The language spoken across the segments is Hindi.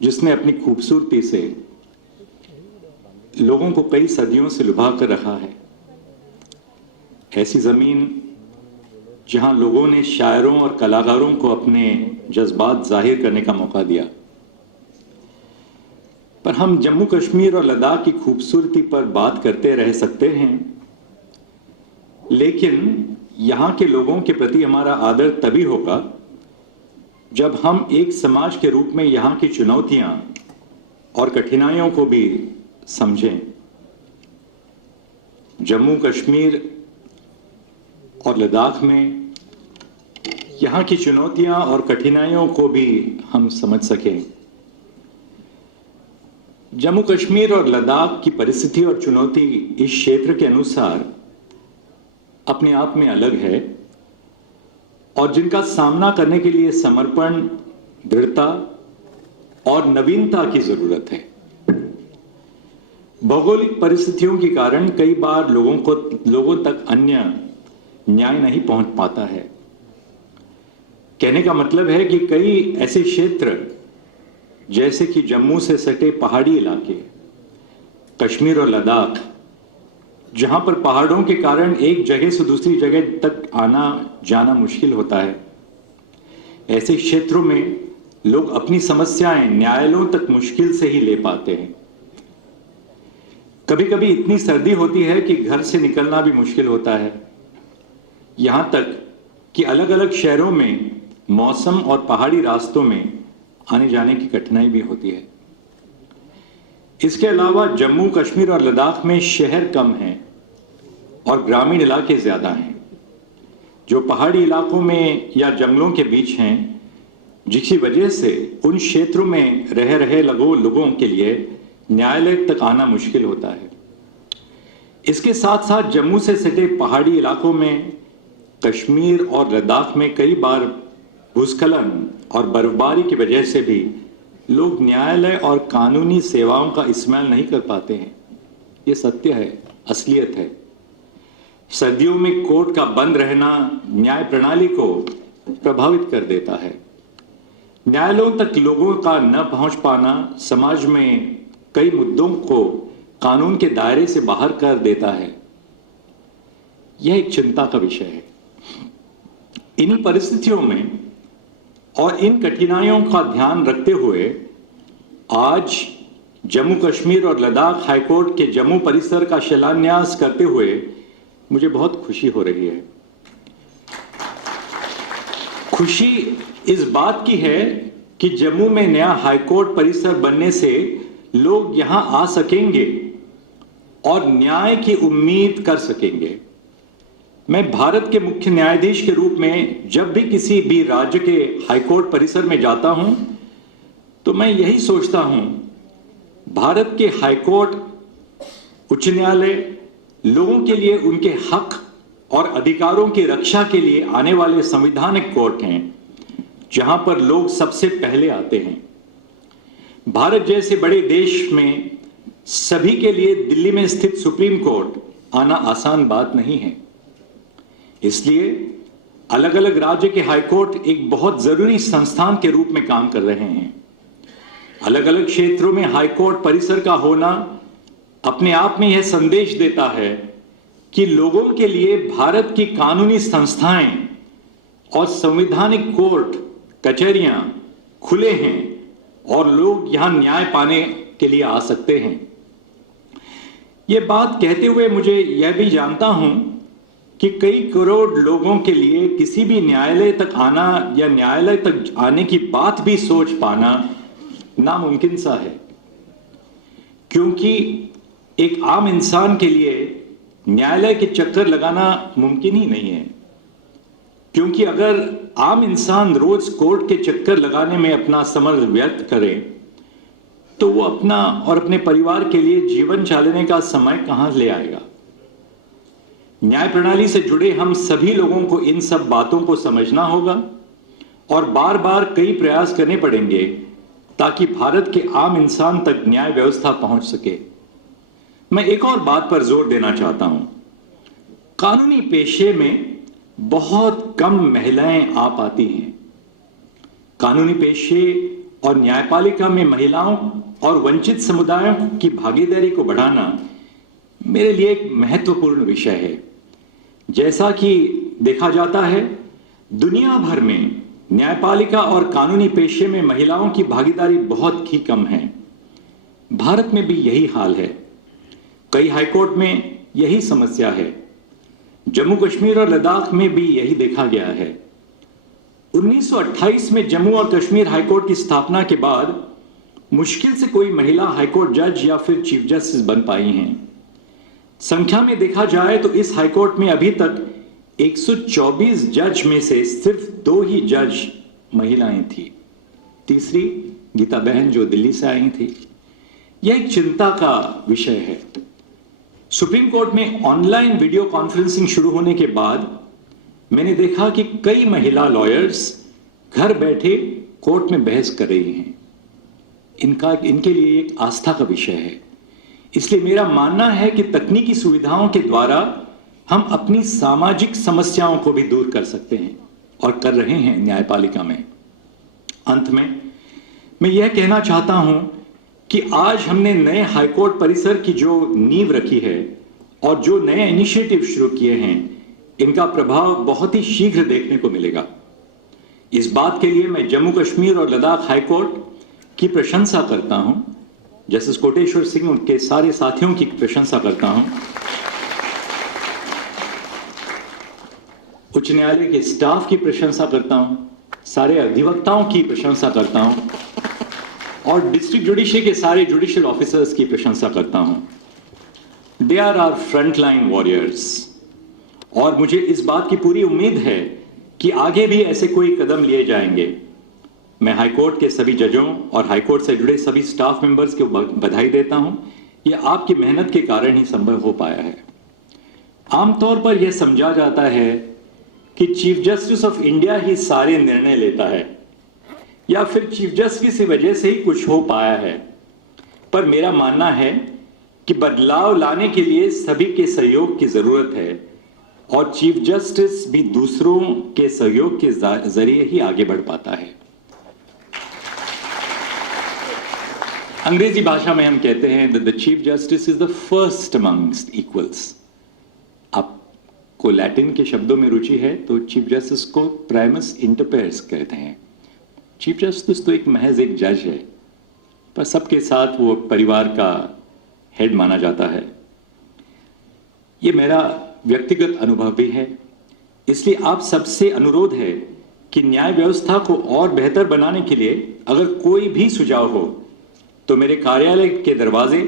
जिसने अपनी खूबसूरती से लोगों को कई सदियों से लुभा कर रखा है, ऐसी जमीन जहां लोगों ने शायरों और कलाकारों को अपने जज्बात जाहिर करने का मौका दिया। पर हम जम्मू कश्मीर और लद्दाख की खूबसूरती पर बात करते रह सकते हैं, लेकिन यहां के लोगों के प्रति हमारा आदर तभी होगा जब हम एक समाज के रूप में यहां की चुनौतियां और कठिनाइयों को भी समझें। जम्मू कश्मीर और लद्दाख में यहां की चुनौतियां और कठिनाइयों को भी हम समझ सकें। जम्मू कश्मीर और लद्दाख की परिस्थिति और चुनौती इस क्षेत्र के अनुसार अपने आप में अलग है और जिनका सामना करने के लिए समर्पण, दृढ़ता और नवीनता की जरूरत है। भौगोलिक परिस्थितियों के कारण कई बार लोगों तक अन्य न्याय नहीं पहुंच पाता है। कहने का मतलब है कि कई ऐसे क्षेत्र जैसे कि जम्मू से सटे पहाड़ी इलाके, कश्मीर और लद्दाख, जहां पर पहाड़ों के कारण एक जगह से दूसरी जगह तक आना जाना मुश्किल होता है, ऐसे क्षेत्रों में लोग अपनी समस्याएं न्यायालयों तक मुश्किल से ही ले पाते हैं। कभी कभी इतनी सर्दी होती है कि घर से निकलना भी मुश्किल होता है, यहां तक कि अलग अलग शहरों में मौसम और पहाड़ी रास्तों में आने जाने की कठिनाई भी होती है। इसके अलावा जम्मू कश्मीर और लद्दाख में शहर कम हैं और ग्रामीण इलाके ज्यादा हैं, जो पहाड़ी इलाकों में या जंगलों के बीच हैं, जिसकी वजह से उन क्षेत्रों में रह रहे लोगों के लिए न्यायालय तक आना मुश्किल होता है। इसके साथ साथ जम्मू से सटे पहाड़ी इलाकों में, कश्मीर और लद्दाख में कई बार भूस्खलन और बर्फबारी की वजह से भी लोग न्यायालय और कानूनी सेवाओं का इस्तेमाल नहीं कर पाते हैं। ये सत्य है, असलियत है। सर्दियों में कोर्ट का बंद रहना न्याय प्रणाली को प्रभावित कर देता है। न्यायालयों तक लोगों का न पहुंच पाना समाज में कई मुद्दों को कानून के दायरे से बाहर कर देता है। यह एक चिंता का विषय है। इन्हीं परिस्थितियों में और इन कठिनाइयों का ध्यान रखते हुए आज जम्मू कश्मीर और लद्दाख हाईकोर्ट के जम्मू परिसर का शिलान्यास करते हुए मुझे बहुत खुशी हो रही है। खुशी इस बात की है कि जम्मू में नया हाईकोर्ट परिसर बनने से लोग यहां आ सकेंगे और न्याय की उम्मीद कर सकेंगे। मैं भारत के मुख्य न्यायाधीश के रूप में जब भी किसी भी राज्य के हाईकोर्ट परिसर में जाता हूं तो मैं यही सोचता हूं, भारत के हाईकोर्ट, उच्च न्यायालय लोगों के लिए उनके हक और अधिकारों की रक्षा के लिए आने वाले संवैधानिक कोर्ट हैं, जहां पर लोग सबसे पहले आते हैं। भारत जैसे बड़े देश में सभी के लिए दिल्ली में स्थित सुप्रीम कोर्ट आना आसान बात नहीं है। इसलिए अलग अलग राज्य के हाईकोर्ट एक बहुत जरूरी संस्थान के रूप में काम कर रहे हैं। अलग अलग क्षेत्रों में हाईकोर्ट परिसर का होना अपने आप में यह संदेश देता है कि लोगों के लिए भारत की कानूनी संस्थाएं और संवैधानिक कोर्ट कचहरियां खुले हैं और लोग यहां न्याय पाने के लिए आ सकते हैं। यह बात कहते हुए मुझे यह भी जानता हूं कि कई करोड़ लोगों के लिए किसी भी न्यायालय तक आना या न्यायालय तक आने की बात भी सोच पाना नामुमकिन सा है, क्योंकि एक आम इंसान के लिए न्यायालय के चक्कर लगाना मुमकिन ही नहीं है। क्योंकि अगर आम इंसान रोज कोर्ट के चक्कर लगाने में अपना समय व्यर्थ करे तो वो अपना और अपने परिवार के लिए जीवन चलाने का समय कहां ले आएगा। न्याय प्रणाली से जुड़े हम सभी लोगों को इन सब बातों को समझना होगा और बार बार कई प्रयास करने पड़ेंगे ताकि भारत के आम इंसान तक न्याय व्यवस्था पहुंच सके। मैं एक और बात पर जोर देना चाहता हूं। कानूनी पेशे में बहुत कम महिलाएं आ पाती हैं। कानूनी पेशे और न्यायपालिका में महिलाओं और वंचित समुदायों की भागीदारी को बढ़ाना मेरे लिए एक महत्वपूर्ण विषय है। जैसा कि देखा जाता है, दुनिया भर में न्यायपालिका और कानूनी पेशे में महिलाओं की भागीदारी बहुत ही कम है। भारत में भी यही हाल है। कई हाईकोर्ट में यही समस्या है। जम्मू कश्मीर और लद्दाख में भी यही देखा गया है। 1928 में जम्मू और कश्मीर हाईकोर्ट की स्थापना के बाद मुश्किल से कोई महिला हाईकोर्ट जज या फिर चीफ जस्टिस बन पाई हैं। संख्या में देखा जाए तो इस हाईकोर्ट में अभी तक 124 जज में से सिर्फ 2 ही जज महिलाएं थी। तीसरी गीता बहन जो दिल्ली से आई थी। यह एक चिंता का विषय है। सुप्रीम कोर्ट में ऑनलाइन वीडियो कॉन्फ्रेंसिंग शुरू होने के बाद मैंने देखा कि कई महिला लॉयर्स घर बैठे कोर्ट में बहस कर रही हैं। इनके लिए एक आस्था का विषय है। इसलिए मेरा मानना है कि तकनीकी सुविधाओं के द्वारा हम अपनी सामाजिक समस्याओं को भी दूर कर सकते हैं और कर रहे हैं न्यायपालिका में। अंत में मैं यह कहना चाहता हूं कि आज हमने नए हाईकोर्ट परिसर की जो नींव रखी है और जो नए इनिशिएटिव शुरू किए हैं, इनका प्रभाव बहुत ही शीघ्र देखने को मिलेगा। इस बात के लिए मैं जम्मू कश्मीर और लद्दाख हाईकोर्ट की प्रशंसा करता हूं। जस्टिस कोटेश्वर सिंह उनके सारे साथियों की प्रशंसा करता हूं। उच्च न्यायालय के स्टाफ की प्रशंसा करता हूं। सारे अधिवक्ताओं की प्रशंसा करता हूं और डिस्ट्रिक्ट जुडिशरी के सारे जुडिशियल ऑफिसर्स की प्रशंसा करता हूं। They are our frontline warriors और मुझे इस बात की पूरी उम्मीद है कि आगे भी ऐसे कोई कदम लिए जाएंगे। मैं हाईकोर्ट के सभी जजों और हाईकोर्ट से जुड़े सभी स्टाफ मेंबर्स को बधाई देता हूं। यह आपकी मेहनत के कारण ही संभव हो पाया है। आमतौर पर यह समझा जाता है कि चीफ जस्टिस ऑफ इंडिया ही सारे निर्णय लेता है या फिर चीफ जस्टिस की वजह से ही कुछ हो पाया है। पर मेरा मानना है कि बदलाव लाने के लिए सभी के सहयोग की जरूरत है और चीफ जस्टिस भी दूसरों के सहयोग के जरिए ही आगे बढ़ पाता है। अंग्रेजी भाषा में हम कहते हैं that the chief justice is the first amongst equals। आपको लैटिन के शब्दों में रुचि है तो चीफ जस्टिस को प्राइमस इंटर पेरेस कहते हैं। चीफ जस्टिस तो एक महज एक जज है, पर सबके साथ वो परिवार का हेड माना जाता है। ये मेरा व्यक्तिगत अनुभव भी है। इसलिए आप सबसे अनुरोध है कि न्याय व्यवस्था को और बेहतर बनाने के लिए अगर कोई भी सुझाव हो तो मेरे कार्यालय के दरवाजे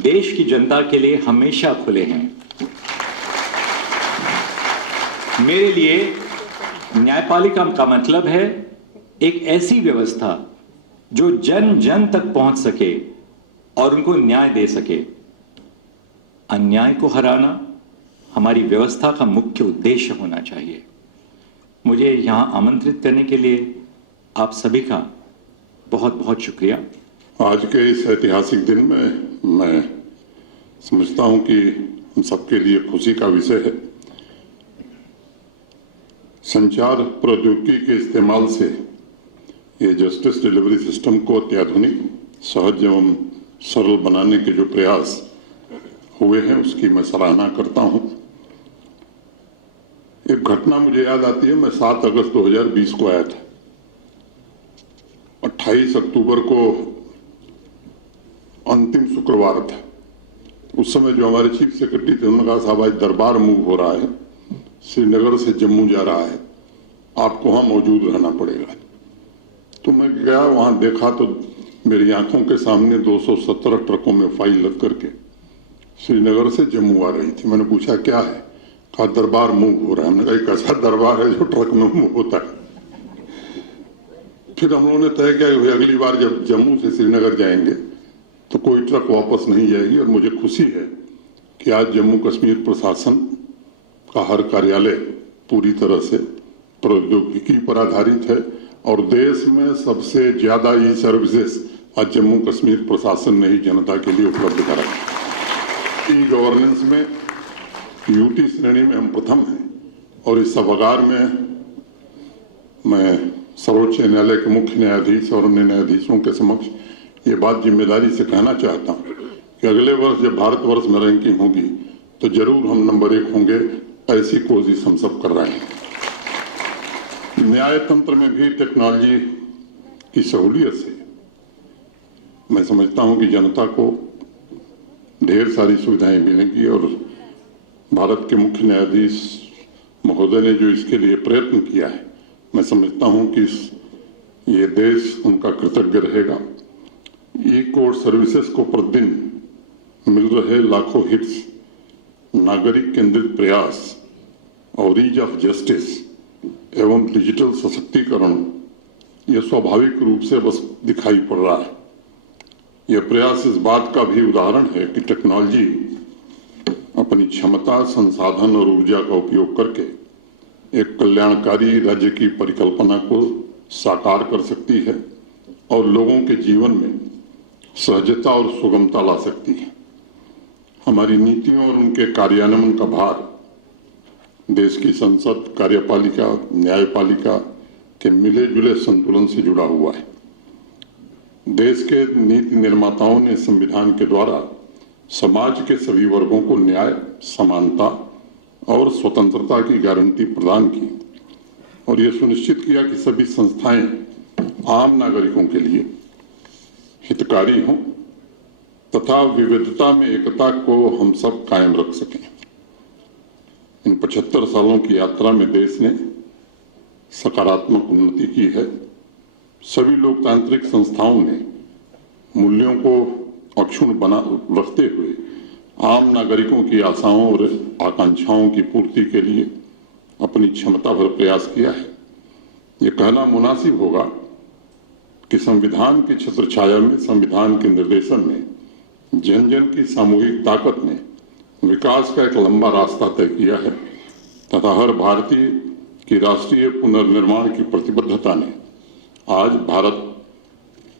देश की जनता के लिए हमेशा खुले हैं। मेरे लिए न्यायपालिका का मतलब है एक ऐसी व्यवस्था जो जन जन तक पहुंच सके और उनको न्याय दे सके। अन्याय को हराना हमारी व्यवस्था का मुख्य उद्देश्य होना चाहिए। मुझे यहां आमंत्रित करने के लिए आप सभी का बहुत बहुत शुक्रिया। आज के इस ऐतिहासिक दिन में मैं समझता हूं कि हम सबके लिए खुशी का विषय है। संचार प्रौद्योगिकी के इस्तेमाल से ये जस्टिस डिलीवरी सिस्टम को अत्याधुनिक, सहज एवं सरल बनाने के जो प्रयास हुए हैं उसकी मैं सराहना करता हूं। एक घटना मुझे याद आती है। मैं 7 अगस्त 2020 को आया था। 28 अक्टूबर को अंतिम शुक्रवार था। उस समय जो हमारे चीफ सेक्रेटरी थे उन्होंने कहा साहब आज दरबार मूव हो रहा है, श्रीनगर से जम्मू जा रहा है, आपको वहां मौजूद रहना पड़ेगा। तो मैं गया, वहां देखा तो मेरी आंखों के सामने 217 ट्रकों में फाइल लग करके श्रीनगर से जम्मू आ रही थी। मैंने पूछा क्या है? कहा दरबार मूव हो रहा है। हमने कहा एक ऐसा दरबार है जो ट्रक में मूव होता है। फिर हम लोगों ने तय किया कि अगली बार जब जम्मू से श्रीनगर जाएंगे तो कोई ट्रक वापस नहीं जाएगी। और मुझे खुशी है कि आज जम्मू कश्मीर प्रशासन का हर कार्यालय पूरी तरह से प्रौद्योगिकी पर आधारित है और देश में सबसे ज्यादा ई सर्विसेज आज जम्मू कश्मीर प्रशासन ने ही जनता के लिए उपलब्ध कराई। ई गवर्नेंस में यूटी श्रेणी में हम प्रथम हैं और इस सभागार में मैं सर्वोच्च न्यायालय के मुख्य न्यायाधीश और अन्य न्यायाधीशों के समक्ष ये बात जिम्मेदारी से कहना चाहता हूं कि अगले वर्ष जब भारतवर्ष में रैंकिंग होगी तो जरूर हम नंबर 1 होंगे। ऐसी कोशिश हम सब कर रहे हैं। न्याय तंत्र में भी टेक्नोलॉजी की सहूलियत से मैं समझता हूं कि जनता को ढेर सारी सुविधाएं मिलेंगी और भारत के मुख्य न्यायाधीश महोदय ने जो इसके लिए प्रयत्न किया है, मैं समझता हूं कि ये देश उनका कृतज्ञ रहेगा। ई कोर्ट सर्विसेज को प्रतिदिन मिल रहे लाखों हिट्स, नागरिक केंद्रित प्रयास और ईज ऑफ जस्टिस एवं डिजिटल सशक्तिकरण यह स्वाभाविक रूप से बस दिखाई पड़ रहा है। यह प्रयास इस बात का भी उदाहरण है कि टेक्नोलॉजी अपनी क्षमता, संसाधन और ऊर्जा का उपयोग करके एक कल्याणकारी राज्य की परिकल्पना को साकार कर सकती है और लोगों के जीवन में सहजता और सुगमता ला सकती है। हमारी नीतियों और उनके कार्यान्वयन का भार देश की संसद, कार्यपालिका, न्यायपालिका के मिले जुले संतुलन से जुड़ा हुआ है। देश के नीति निर्माताओं ने संविधान के द्वारा समाज के सभी वर्गों को न्याय, समानता और स्वतंत्रता की गारंटी प्रदान की और यह सुनिश्चित किया कि सभी संस्थाएं आम नागरिकों के लिए हितकारी हों तथा विविधता में एकता को हम सब कायम रख सकें। इन 75 सालों की यात्रा में देश ने सकारात्मक उन्नति की है। सभी लोकतांत्रिक संस्थाओं ने मूल्यों को अक्षुण्ण बना रखते हुए आम नागरिकों की आशाओं और आकांक्षाओं की पूर्ति के लिए अपनी क्षमता भर प्रयास किया है। ये कहना मुनासिब होगा कि संविधान की छत्र छाया में, संविधान के निर्देशन में जन जन की सामूहिक ताकत ने विकास का एक लंबा रास्ता तय किया है तथा हर भारतीय की राष्ट्रीय पुनर्निर्माण की प्रतिबद्धता ने आज भारत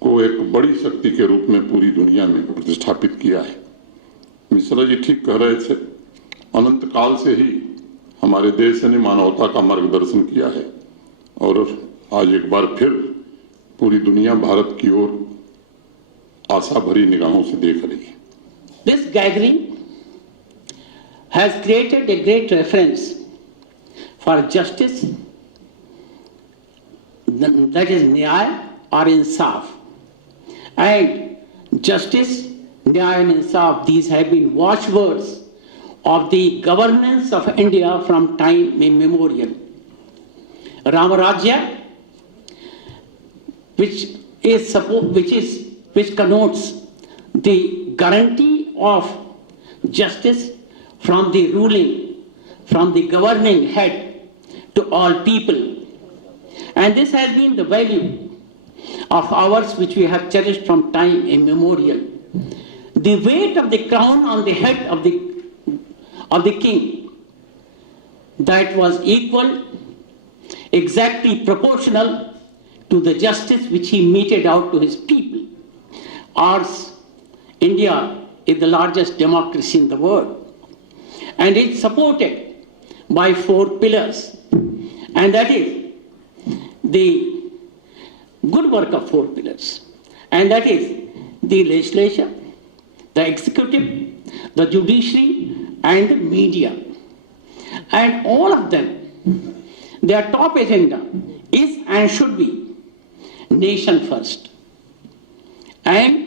को एक बड़ी शक्ति के रूप में पूरी दुनिया में प्रतिष्ठापित किया है। मिश्रा जी ठीक कह रहे थे, अनंत काल से ही हमारे देश ने मानवता का मार्गदर्शन किया है और आज एक बार फिर पूरी दुनिया भारत की ओर आशा भरी निगाहों से देख रही है। This gathering has created a great reference for justice, that is Nyaya or Insaf. And justice, Nyaya and Insaf, these have been watchwords of the governance of India from time immemorial. Ramarajya, which connotes the guarantee of justice from the ruling, from the governing head to all people. And this has been the value of ours which we have cherished from time immemorial. The weight of the crown on the head of the king, that was equal, exactly proportional to the justice which he meted out to his people. Ours, India, is the largest democracy in the world, and it's supported by 4 pillars, and that is the good work of 4 pillars, and that is the legislature, the executive, the judiciary, and the media. And all of them, their top agenda is and should be nation first. And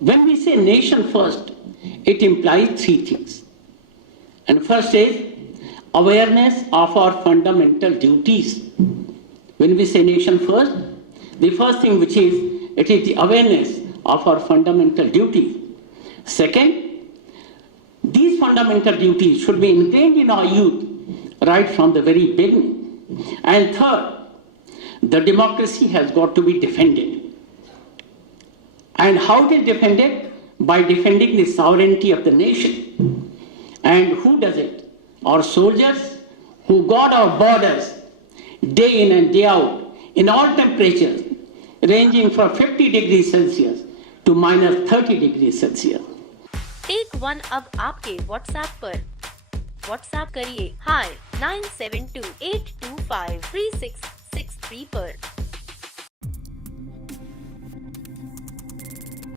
when we say nation first, it implies 3 things. And first is awareness of our fundamental duties. When we say nation first, the first thing which is, it is the awareness of our fundamental duties. Second, these fundamental duties should be ingrained in our youth right from the very beginning. And third, the democracy has got to be defended. And how it is defended? By defending the sovereignty of the nation. And who does it? Our soldiers who guard our borders day in and day out in all temperatures ranging from 50 degrees Celsius to minus 30 degrees Celsius. Take one अब आपके व्हाट्सएप पर। व्हाट्सएप करिए हाय 9728253663 पर।